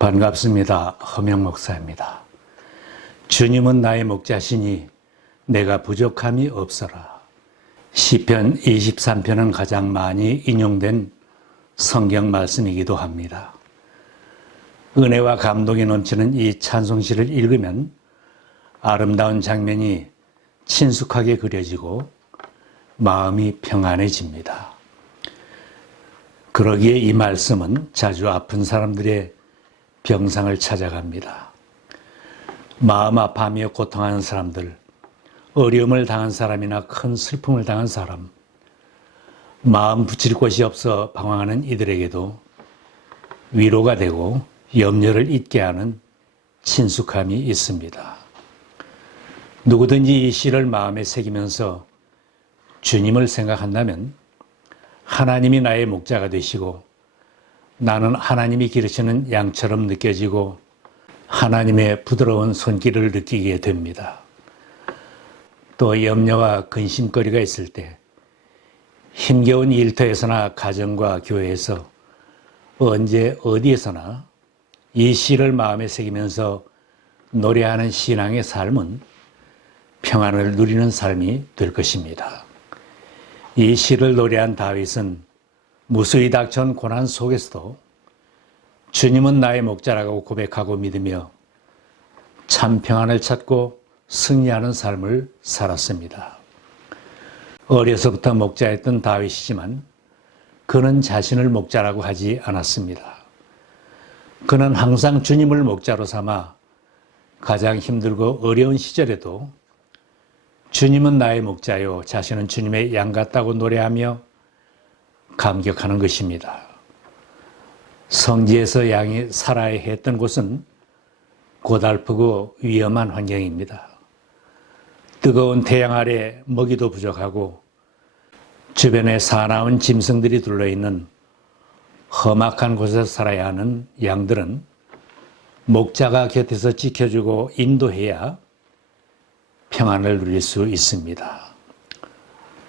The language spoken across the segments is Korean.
반갑습니다. 허명 목사입니다. 주님은 나의 목자시니 내가 부족함이 없어라. 시편 23편은 가장 많이 인용된 성경 말씀이기도 합니다. 은혜와 감동이 넘치는 이 찬송시를 읽으면 아름다운 장면이 친숙하게 그려지고 마음이 평안해집니다. 그러기에 이 말씀은 자주 아픈 사람들의 병상을 찾아갑니다. 마음 아파하며 고통하는 사람들, 어려움을 당한 사람이나 큰 슬픔을 당한 사람, 마음 붙일 곳이 없어 방황하는 이들에게도 위로가 되고 염려를 잊게 하는 친숙함이 있습니다. 누구든지 이 시를 마음에 새기면서 주님을 생각한다면 하나님이 나의 목자가 되시고 나는 하나님이 기르시는 양처럼 느껴지고 하나님의 부드러운 손길을 느끼게 됩니다. 또 염려와 근심거리가 있을 때 힘겨운 일터에서나 가정과 교회에서 언제 어디에서나 이 시를 마음에 새기면서 노래하는 신앙의 삶은 평안을 누리는 삶이 될 것입니다. 이 시를 노래한 다윗은 무수히 닥쳐온 고난 속에서도 주님은 나의 목자라고 고백하고 믿으며 참 평안을 찾고 승리하는 삶을 살았습니다. 어려서부터 목자였던 다윗이지만 그는 자신을 목자라고 하지 않았습니다. 그는 항상 주님을 목자로 삼아 가장 힘들고 어려운 시절에도 주님은 나의 목자요, 자신은 주님의 양 같다고 노래하며 감격하는 것입니다. 성지에서 양이 살아야 했던 곳은 고달프고 위험한 환경입니다. 뜨거운 태양 아래 먹이도 부족하고 주변에 사나운 짐승들이 둘러있는 험악한 곳에서 살아야 하는 양들은 목자가 곁에서 지켜주고 인도해야 평안을 누릴 수 있습니다.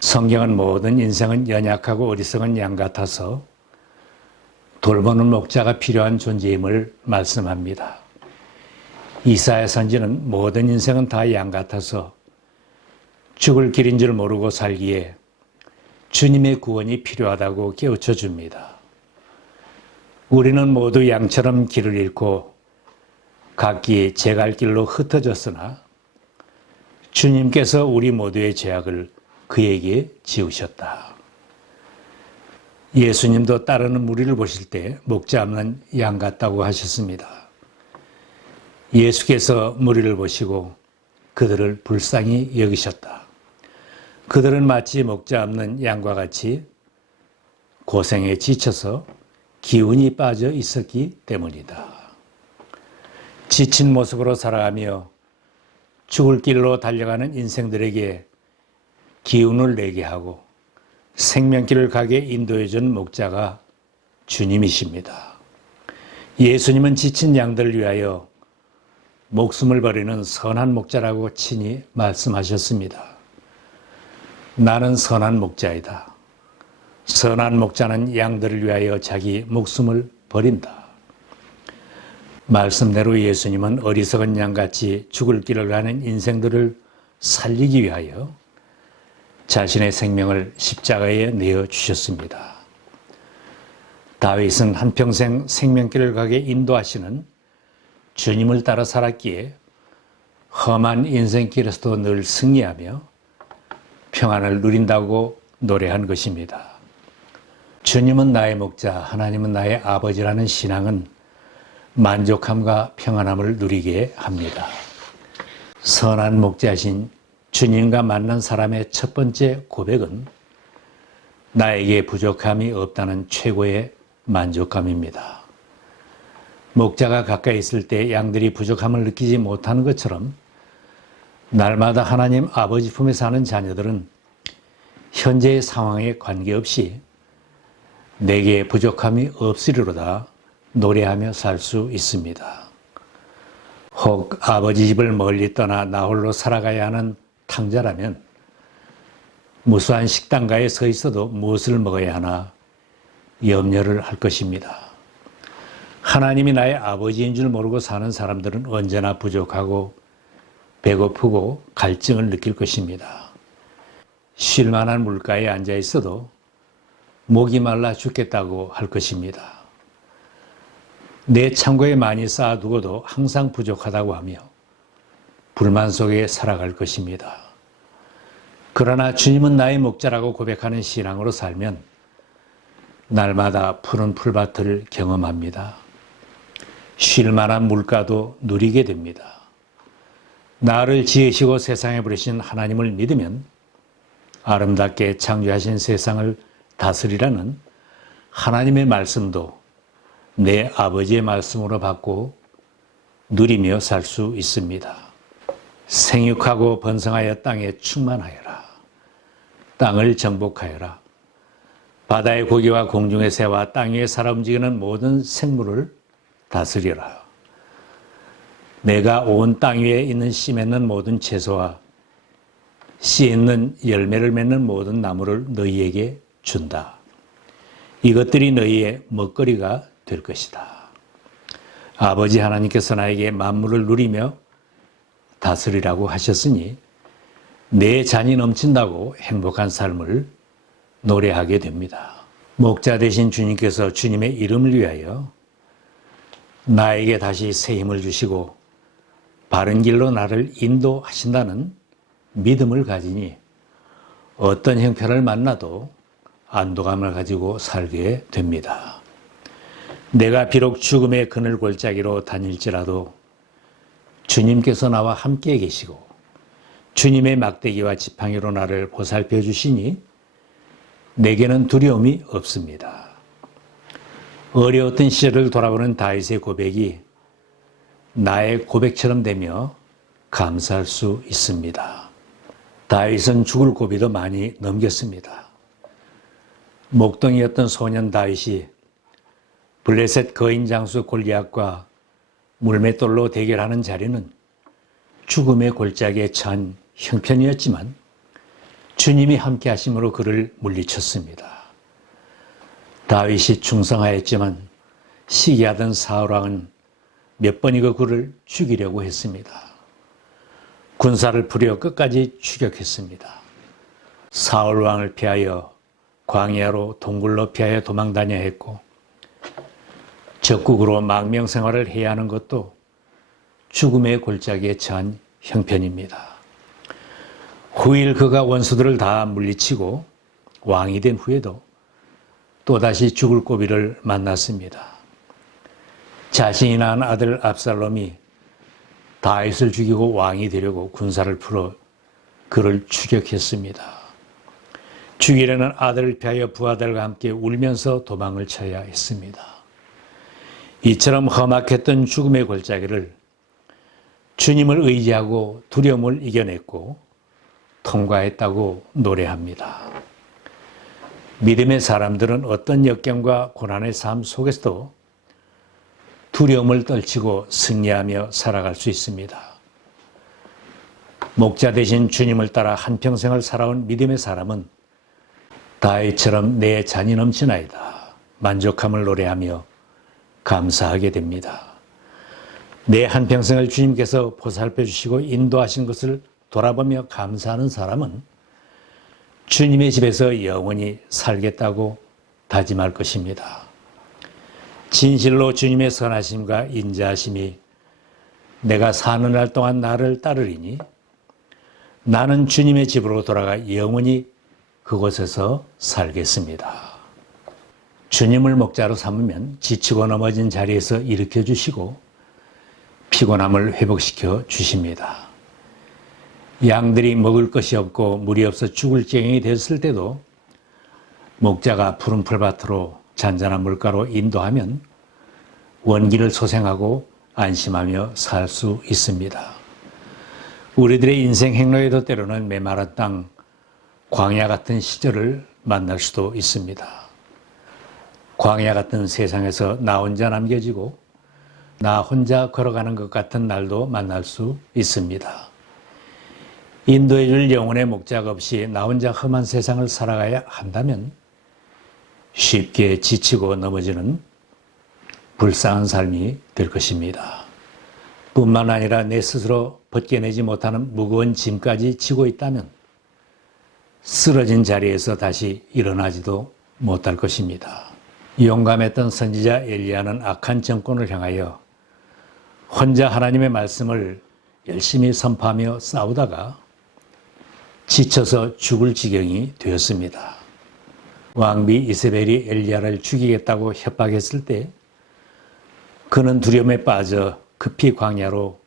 성경은 모든 인생은 연약하고 어리석은 양 같아서 돌보는 목자가 필요한 존재임을 말씀합니다. 이사야 선지는 모든 인생은 다 양 같아서 죽을 길인 줄 모르고 살기에 주님의 구원이 필요하다고 깨우쳐 줍니다. 우리는 모두 양처럼 길을 잃고 각기 제 갈 길로 흩어졌으나 주님께서 우리 모두의 죄악을 그에게 지우셨다. 예수님도 따르는 무리를 보실 때 목자 없는 양 같다고 하셨습니다. 예수께서 무리를 보시고 그들을 불쌍히 여기셨다. 그들은 마치 목자 없는 양과 같이 고생에 지쳐서 기운이 빠져 있었기 때문이다. 지친 모습으로 살아가며 죽을 길로 달려가는 인생들에게 기운을 내게 하고 생명길을 가게 인도해준 목자가 주님이십니다. 예수님은 지친 양들을 위하여 목숨을 버리는 선한 목자라고 친히 말씀하셨습니다. 나는 선한 목자이다. 선한 목자는 양들을 위하여 자기 목숨을 버린다. 말씀대로 예수님은 어리석은 양같이 죽을 길을 가는 인생들을 살리기 위하여 자신의 생명을 십자가에 내어주셨습니다. 다윗은 한평생 생명길을 가게 인도하시는 주님을 따라 살았기에 험한 인생길에서도 늘 승리하며 평안을 누린다고 노래한 것입니다. 주님은 나의 목자, 하나님은 나의 아버지라는 신앙은 만족함과 평안함을 누리게 합니다. 선한 목자신 주님과 만난 사람의 첫 번째 고백은 나에게 부족함이 없다는 최고의 만족감입니다. 목자가 가까이 있을 때 양들이 부족함을 느끼지 못하는 것처럼 날마다 하나님 아버지 품에 사는 자녀들은 현재의 상황에 관계없이 내게 부족함이 없으리로다 노래하며 살 수 있습니다. 혹 아버지 집을 멀리 떠나 나 홀로 살아가야 하는 탕자라면 무수한 식당가에 서 있어도 무엇을 먹어야 하나 염려를 할 것입니다. 하나님이 나의 아버지인 줄 모르고 사는 사람들은 언제나 부족하고 배고프고 갈증을 느낄 것입니다. 쉴 만한 물가에 앉아 있어도 목이 말라 죽겠다고 할 것입니다. 내 창고에 많이 쌓아두고도 항상 부족하다고 하며 불만 속에 살아갈 것입니다. 그러나 주님은 나의 목자라고 고백하는 신앙으로 살면 날마다 푸른 풀밭을 경험합니다. 쉴 만한 물가도 누리게 됩니다. 나를 지으시고 세상에 부르신 하나님을 믿으면 아름답게 창조하신 세상을 다스리라는 하나님의 말씀도 내 아버지의 말씀으로 받고 누리며 살 수 있습니다. 생육하고 번성하여 땅에 충만하여라. 땅을 정복하여라. 바다의 고기와 공중의 새와 땅 위에 살아 움직이는 모든 생물을 다스리라. 내가 온 땅 위에 있는 씨 맺는 모든 채소와 씨 있는 열매를 맺는 모든 나무를 너희에게 준다. 이것들이 너희의 먹거리가 될 것이다. 아버지 하나님께서 나에게 만물을 누리며 다스리라고 하셨으니 내 잔이 넘친다고 행복한 삶을 노래하게 됩니다. 목자 되신 주님께서 주님의 이름을 위하여 나에게 다시 새 힘을 주시고 바른 길로 나를 인도하신다는 믿음을 가지니 어떤 형편을 만나도 안도감을 가지고 살게 됩니다. 내가 비록 죽음의 그늘 골짜기로 다닐지라도 주님께서 나와 함께 계시고 주님의 막대기와 지팡이로 나를 보살펴 주시니 내게는 두려움이 없습니다. 어려웠던 시절을 돌아보는 다윗의 고백이 나의 고백처럼 되며 감사할 수 있습니다. 다윗은 죽을 고비도 많이 넘겼습니다. 목동이었던 소년 다윗이 블레셋 거인 장수 골리앗과 물맷돌로 대결하는 자리는 죽음의 골짜기에 처한 형편이었지만 주님이 함께 하심으로 그를 물리쳤습니다. 다윗이 충성하였지만 시기하던 사울왕은 몇 번이고 그를 죽이려고 했습니다. 군사를 부려 끝까지 추격했습니다. 사울왕을 피하여 광야로 동굴로 피하여 도망다녀야 했고 적국으로 망명생활을 해야 하는 것도 죽음의 골짜기에 처한 형편입니다. 후일 그가 원수들을 다 물리치고 왕이 된 후에도 또다시 죽을 고비를 만났습니다. 자신이 낳은 아들 압살롬이 다윗을 죽이고 왕이 되려고 군사를 풀어 그를 추격했습니다. 죽이려는 아들을 피하여 부하들과 함께 울면서 도망을 쳐야 했습니다. 이처럼 험악했던 죽음의 골짜기를 주님을 의지하고 두려움을 이겨냈고 통과했다고 노래합니다. 믿음의 사람들은 어떤 역경과 고난의 삶 속에서도 두려움을 떨치고 승리하며 살아갈 수 있습니다. 목자 되신 주님을 따라 한평생을 살아온 믿음의 사람은 다윗처럼 내 잔이 넘치나이다 만족함을 노래하며 감사하게 됩니다. 내 한평생을 주님께서 보살펴 주시고 인도하신 것을 돌아보며 감사하는 사람은 주님의 집에서 영원히 살겠다고 다짐할 것입니다. 진실로 주님의 선하심과 인자하심이 내가 사는 날 동안 나를 따르리니 나는 주님의 집으로 돌아가 영원히 그곳에서 살겠습니다. 주님을 목자로 삼으면 지치고 넘어진 자리에서 일으켜 주시고 피곤함을 회복시켜 주십니다. 양들이 먹을 것이 없고 물이 없어 죽을 지경이 됐을 때도 목자가 푸른 풀밭으로 잔잔한 물가로 인도하면 원기를 소생하고 안심하며 살 수 있습니다. 우리들의 인생 행로에도 때로는 메마른 땅, 광야 같은 시절을 만날 수도 있습니다. 광야 같은 세상에서 나 혼자 남겨지고 나 혼자 걸어가는 것 같은 날도 만날 수 있습니다. 인도해 줄 영혼의 목자가 없이 나 혼자 험한 세상을 살아가야 한다면 쉽게 지치고 넘어지는 불쌍한 삶이 될 것입니다. 뿐만 아니라 내 스스로 벗겨내지 못하는 무거운 짐까지 지고 있다면 쓰러진 자리에서 다시 일어나지도 못할 것입니다. 용감했던 선지자 엘리야는 악한 정권을 향하여 혼자 하나님의 말씀을 열심히 선포하며 싸우다가 지쳐서 죽을 지경이 되었습니다. 왕비 이세벨이 엘리야를 죽이겠다고 협박했을 때 그는 두려움에 빠져 급히 광야로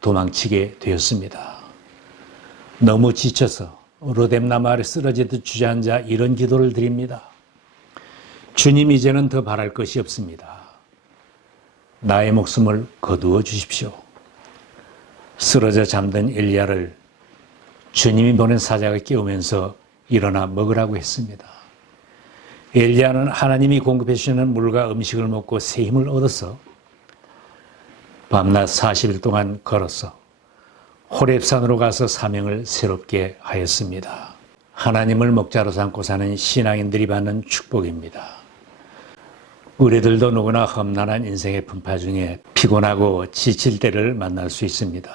도망치게 되었습니다. 너무 지쳐서 로뎀나무 아래 쓰러지듯 주저앉아 이런 기도를 드립니다. 주님, 이제는 더 바랄 것이 없습니다. 나의 목숨을 거두어 주십시오. 쓰러져 잠든 엘리야를 주님이 보낸 사자가 깨우면서 일어나 먹으라고 했습니다. 엘리야는 하나님이 공급해 주시는 물과 음식을 먹고 새 힘을 얻어서 밤낮 40일 동안 걸어서 호렙산으로 가서 사명을 새롭게 하였습니다. 하나님을 목자로 삼고 사는 신앙인들이 받는 축복입니다. 우리들도 누구나 험난한 인생의 분파 중에 피곤하고 지칠 때를 만날 수 있습니다.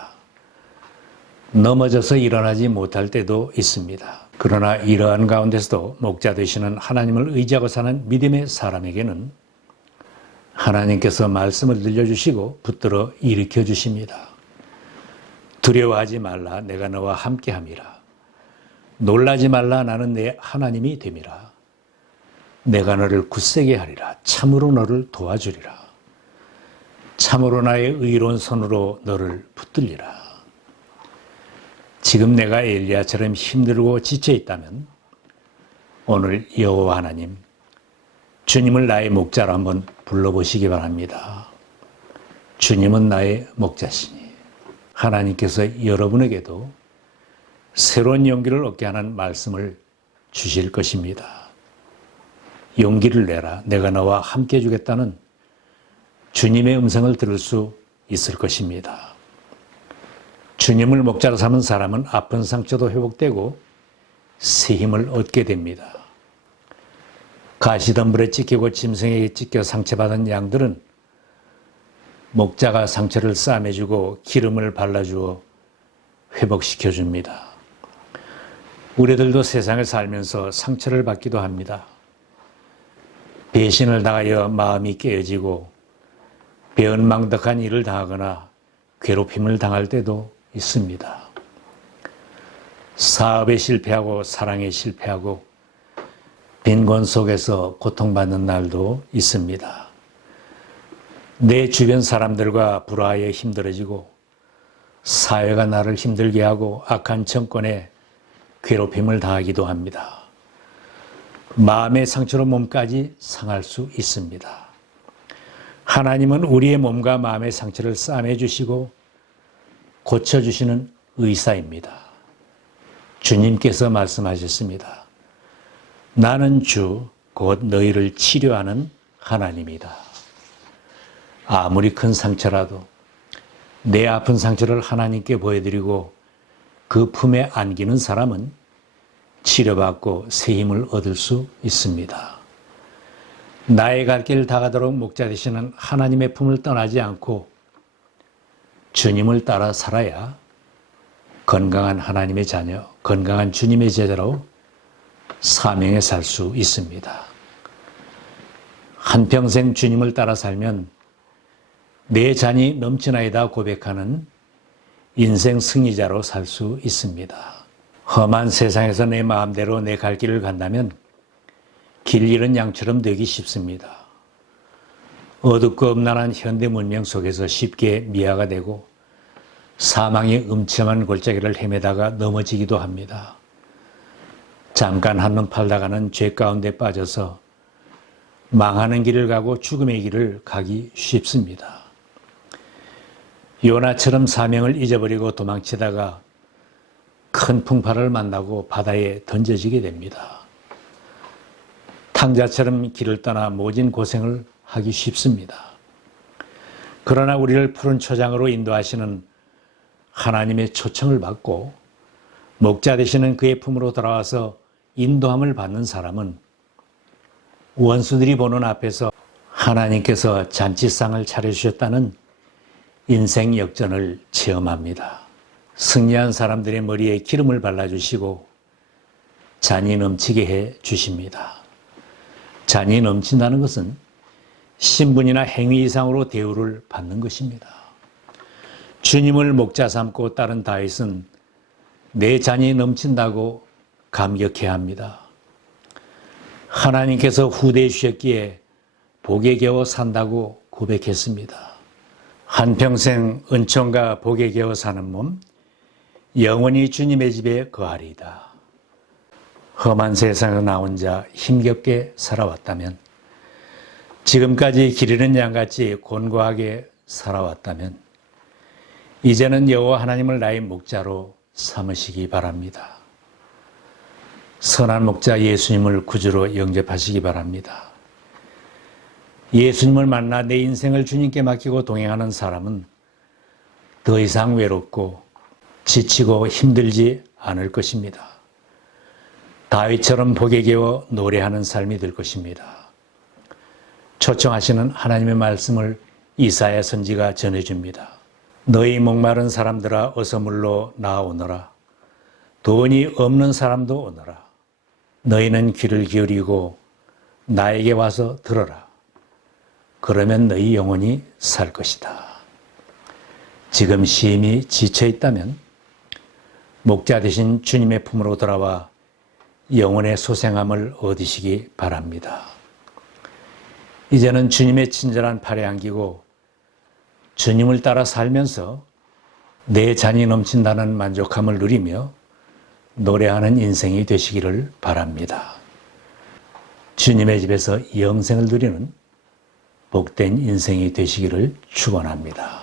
넘어져서 일어나지 못할 때도 있습니다. 그러나 이러한 가운데서도 목자 되시는 하나님을 의지하고 사는 믿음의 사람에게는 하나님께서 말씀을 들려주시고 붙들어 일으켜 주십니다. 두려워하지 말라, 내가 너와 함께함이라. 놀라지 말라, 나는 내 하나님이 됨이라. 내가 너를 굳세게 하리라. 참으로 너를 도와주리라. 참으로 나의 의로운 손으로 너를 붙들리라. 지금 내가 엘리야처럼 힘들고 지쳐 있다면 오늘 여호와 하나님, 주님을 나의 목자로 한번 불러보시기 바랍니다. 주님은 나의 목자시니 하나님께서 여러분에게도 새로운 용기를 얻게 하는 말씀을 주실 것입니다. 용기를 내라. 내가 너와 함께 해주겠다는 주님의 음성을 들을 수 있을 것입니다. 주님을 목자로 삼은 사람은 아픈 상처도 회복되고 새 힘을 얻게 됩니다. 가시덤불에 찢기고 짐승에게 찢겨 상처받은 양들은 목자가 상처를 싸매주고 기름을 발라주어 회복시켜줍니다. 우리들도 세상을 살면서 상처를 받기도 합니다. 배신을 당하여 마음이 깨어지고 배은망덕한 일을 당하거나 괴롭힘을 당할 때도 있습니다. 사업에 실패하고 사랑에 실패하고 빈곤 속에서 고통받는 날도 있습니다. 내 주변 사람들과 불화에 힘들어지고 사회가 나를 힘들게 하고 악한 정권에 괴롭힘을 당하기도 합니다. 마음의 상처로 몸까지 상할 수 있습니다. 하나님은 우리의 몸과 마음의 상처를 싸매주시고 고쳐주시는 의사입니다. 주님께서 말씀하셨습니다. 나는 주, 곧 너희를 치료하는 하나님이다. 아무리 큰 상처라도 내 아픈 상처를 하나님께 보여드리고 그 품에 안기는 사람은 치료받고 새 힘을 얻을 수 있습니다. 나의 갈 길 다가도록 목자 되시는 하나님의 품을 떠나지 않고 주님을 따라 살아야 건강한 하나님의 자녀, 건강한 주님의 제자로 사명에 살 수 있습니다. 한평생 주님을 따라 살면 내 잔이 넘치나이다 고백하는 인생 승리자로 살 수 있습니다. 험한 세상에서 내 마음대로 내 갈 길을 간다면 길 잃은 양처럼 되기 쉽습니다. 어둡고 음란한 현대 문명 속에서 쉽게 미화가 되고 사망의 음침한 골짜기를 헤매다가 넘어지기도 합니다. 잠깐 한눈 팔다가는 죄 가운데 빠져서 망하는 길을 가고 죽음의 길을 가기 쉽습니다. 요나처럼 사명을 잊어버리고 도망치다가 큰 풍파를 만나고 바다에 던져지게 됩니다. 탕자처럼 길을 떠나 모진 고생을 하기 쉽습니다. 그러나 우리를 푸른 초장으로 인도하시는 하나님의 초청을 받고 목자 되시는 그의 품으로 돌아와서 인도함을 받는 사람은 원수들이 보는 앞에서 하나님께서 잔치상을 차려주셨다는 인생 역전을 체험합니다. 승리한 사람들의 머리에 기름을 발라주시고 잔이 넘치게 해 주십니다. 잔이 넘친다는 것은 신분이나 행위 이상으로 대우를 받는 것입니다. 주님을 목자 삼고 따른 다윗은 내 잔이 넘친다고 감격해야 합니다. 하나님께서 후대해 주셨기에 복에 겨워 산다고 고백했습니다. 한평생 은총과 복에 겨워 사는 몸, 영원히 주님의 집에 거하리이다. 험한 세상에서 나 혼자 힘겹게 살아왔다면, 지금까지 기르는 양같이 곤고하게 살아왔다면, 이제는 여호와 하나님을 나의 목자로 삼으시기 바랍니다. 선한 목자 예수님을 구주로 영접하시기 바랍니다. 예수님을 만나 내 인생을 주님께 맡기고 동행하는 사람은 더 이상 외롭고 지치고 힘들지 않을 것입니다. 다윗처럼 복에 겨워 노래하는 삶이 될 것입니다. 초청하시는 하나님의 말씀을 이사야 선지가 전해줍니다. 너희 목마른 사람들아 어서 물러 나아오너라. 돈이 없는 사람도 오너라. 너희는 귀를 기울이고 나에게 와서 들어라. 그러면 너희 영혼이 살 것이다. 지금 심히 지쳐 있다면 목자 되신 주님의 품으로 돌아와 영혼의 소생함을 얻으시기 바랍니다. 이제는 주님의 친절한 팔에 안기고 주님을 따라 살면서 내 잔이 넘친다는 만족함을 누리며 노래하는 인생이 되시기를 바랍니다. 주님의 집에서 영생을 누리는 복된 인생이 되시기를 축원합니다.